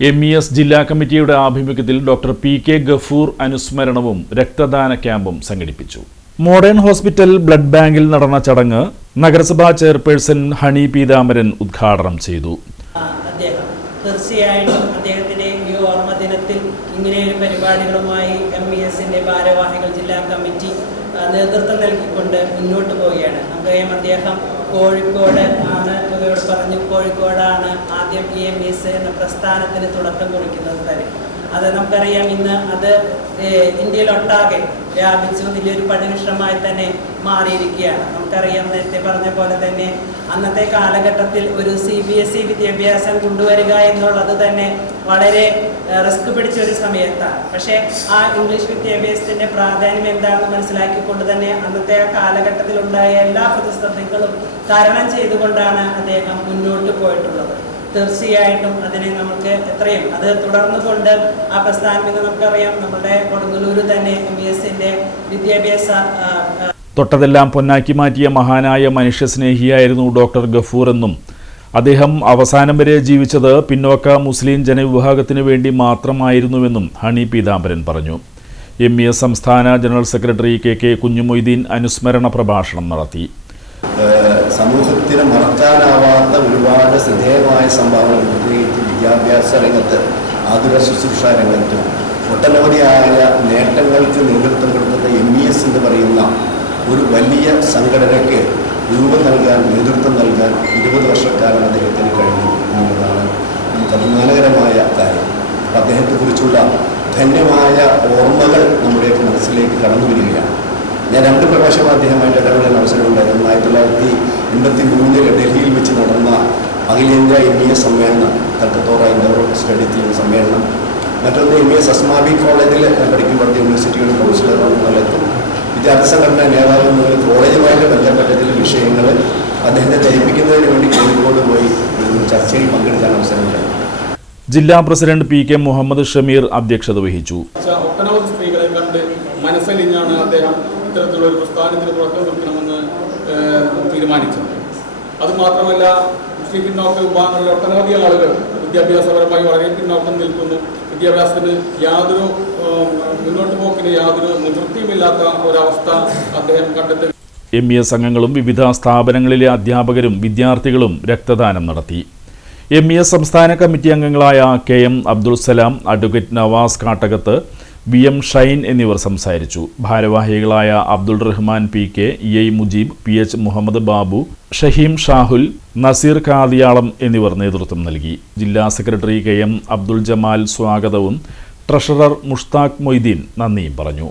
MES ജില്ലാ കമ്മിറ്റിയുടെ ആഭിമുഖ്യത്തിൽ ഡോക്ടർ PK ഗഫൂർ അനുസ്മരണവും രക്തദാന ക്യാമ്പും സംഘടിപ്പിച്ചു. മോഡേൺ ഹോസ്പിറ്റൽ ബ്ലഡ് ബാങ്കിൽ നടന്ന ചടങ്ങ് നഗരസഭാ ചെയർപേഴ്സൺ ഹണി പീതാംബരൻ ഉദ്ഘാടനം ചെയ്തു. തീർച്ചയായും അദ്ദേഹത്തിന്റെ ഈ ഓർമ്മ ദിനത്തിൽ ഇങ്ങനെയൊരു പരിപാടികളുമായി MESന്റെ ഭാരവാഹികൾ ജില്ലാ കമ്മിറ്റി നേതൃത്വം നൽകിക്കൊണ്ട് മുന്നോട്ട് പോവുകയാണ്. നമുക്കറിയാം, അദ്ദേഹം കോഴിക്കോട് ആണ്, കോഴിക്കോടാണ് ആദ്യം MES എന്ന പ്രസ്ഥാനത്തിന് തുടക്കം കുറിക്കുന്നത് തന്നെ. അത് നമുക്കറിയാം, ഇന്ന് അത് ഇന്ത്യയിലൊട്ടാകെ വ്യാപിച്ചു വലിയൊരു പഠനവിഷയമായി തന്നെ മാറിയിരിക്കുകയാണ്. നമുക്കറിയാം, നേരത്തെ പറഞ്ഞ പോലെ തന്നെ അന്നത്തെ കാലഘട്ടത്തിൽ ഒരു CBSE വിദ്യാഭ്യാസം കൊണ്ടുവരിക എന്നുള്ളത് തന്നെ വളരെ റിസ്ക് പിടിച്ച ഒരു സമയത്താണ്. പക്ഷേ ആ ഇംഗ്ലീഷ് വിദ്യാഭ്യാസത്തിൻ്റെ പ്രാധാന്യം എന്താണെന്ന് മനസ്സിലാക്കിക്കൊണ്ട് തന്നെ അന്നത്തെ ആ കാലഘട്ടത്തിൽ ഉണ്ടായ എല്ലാ പ്രതിസന്ധികളും തരണം ചെയ്തുകൊണ്ടാണ് അദ്ദേഹം മുന്നോട്ട് പോയിട്ടുള്ളത്. തീർച്ചയായിട്ടും അതിനെ നമുക്ക് എത്രയും അത് തുടർന്നുകൊണ്ട് ആ പ്രസ്ഥാനം എന്ന് നമുക്കറിയാം, നമ്മുടെ കൊടുങ്ങല്ലൂർ തന്നെ MESന്റെ വിദ്യാഭ്യാസ തൊട്ടതെല്ലാം പൊന്നാക്കി മാറ്റിയ മഹാനായ മനുഷ്യസ്നേഹിയായിരുന്നു ഡോക്ടർ ഗഫൂർ എന്നും അദ്ദേഹം അവസാനം വരെ ജീവിച്ചത് പിന്നോക്ക മുസ്ലിം ജനവിഭാഗത്തിനു വേണ്ടി മാത്രമായിരുന്നുവെന്നും ഹണി പീതാംബരൻ പറഞ്ഞു. MES സംസ്ഥാന ജനറൽ സെക്രട്ടറി KK കുഞ്ഞുമൊയ്തീൻ അനുസ്മരണ പ്രഭാഷണം നടത്തി. സമൂഹത്തിന് മറക്കാനാവാത്ത ഒരുപാട് ശ്രദ്ധേയമായ സംഭാവനകൾ, പ്രത്യേകിച്ച് വിദ്യാഭ്യാസ രംഗത്ത്, ആതുര ശുശ്രൂഷ രംഗത്തും ഒട്ടനവധിയായ നേട്ടങ്ങൾക്ക് നേതൃത്വം കൊടുക്കുന്ന MES എന്ന് പറയുന്ന ഒരു വലിയ സംഘടനയ്ക്ക് രൂപം നൽകാൻ, നേതൃത്വം നൽകാൻ 20 വർഷക്കാലം അദ്ദേഹത്തിന് കഴിഞ്ഞു എന്നുള്ളതാണ് നമുക്ക് അഭിമാനകരമായ കാര്യം. അപ്പം അദ്ദേഹത്തെക്കുറിച്ചുള്ള ധന്യമായ ഓർമ്മകൾ നമ്മുടെ മനസ്സിലേക്ക് കടന്നു വരികയാണ്. ഞാൻ 2 പ്രാവശ്യം അദ്ദേഹമായിട്ട് ഇടപെടാൻ അവസരമുണ്ടായിരുന്നു. 1983 ഡൽഹിയിൽ വെച്ച് നടന്ന അഖിലേന്ത്യാ MES സമ്മേളനം, കൽക്കത്തോറ ഇൻഡോർ സ്റ്റേഡിയത്തിലെ സമ്മേളനം. മറ്റൊന്ന് MES അസ്മാബി കോളേജിൽ പഠിക്കുമ്പോഴത്തെ യൂണിവേഴ്സിറ്റിയുടെ കൗൺസിലർ എന്നുള്ളതും വിദ്യാർത്ഥി സംഘടനാ നേതാവ് എന്നുള്ള കോളേജുമായിട്ട് ബന്ധപ്പെട്ട ചില വിഷയങ്ങൾ അദ്ദേഹത്തെ ധരിപ്പിക്കുന്നതിന് വേണ്ടി കോഴിക്കോട് പോയി ചർച്ചയിൽ പങ്കെടുക്കാൻ അവസരമുണ്ടായി. ജില്ലാ പ്രസിഡന്റ് PK മുഹമ്മദ് ഷമീർ അധ്യക്ഷത വഹിച്ചു. ഒട്ടനവധി സ്ത്രീകളെ കണ്ട് മനസ്സലിഞ്ഞാണ് അദ്ദേഹം ഇത്തരത്തിലുള്ള ഒരു പ്രസ്ഥാനത്തിന് തുടക്കം കുറിക്കണമെന്ന് തീരുമാനിച്ചത്. അതുമാത്രമല്ല, മുസ്ലിം പിന്നോക്ക വിഭാഗങ്ങളിലെ ഒട്ടനവധി ആളുകൾ വിദ്യാഭ്യാസപരമായി വളരെ പിന്നോക്കം നിൽക്കുന്നു. വിദ്യാഭ്യാസത്തിന് യാതൊരു മുന്നോട്ട് പോക്കിന് യാതൊരു നിവൃത്തിയുമില്ലാത്ത ഒരവസ്ഥ അദ്ദേഹം കണ്ടെത്തി. MES അംഗങ്ങളും വിവിധ സ്ഥാപനങ്ങളിലെ അധ്യാപകരും വിദ്യാർത്ഥികളും രക്തദാനം നടത്തി. MES സംസ്ഥാന കമ്മിറ്റി അംഗങ്ങളായ KM Abdul Salam, advocate Nawaz Kattakath, VM Shine എന്നിവർ സംസാരിച്ചു. ഭാരവാഹികളായ Abdul Rahman PK, EI Mujeeb, PH Muhammad Babu, Shaheem Shahul, Naseer കാദിയാളം എന്നിവർ നേതൃത്വം നൽകി. ജില്ലാ സെക്രട്ടറി KM അബ്ദുൾ ജമാൽ സ്വാഗതവും ട്രഷറർ മുഷ്താഖ് മൊയ്തീൻ നന്ദിയും പറഞ്ഞു.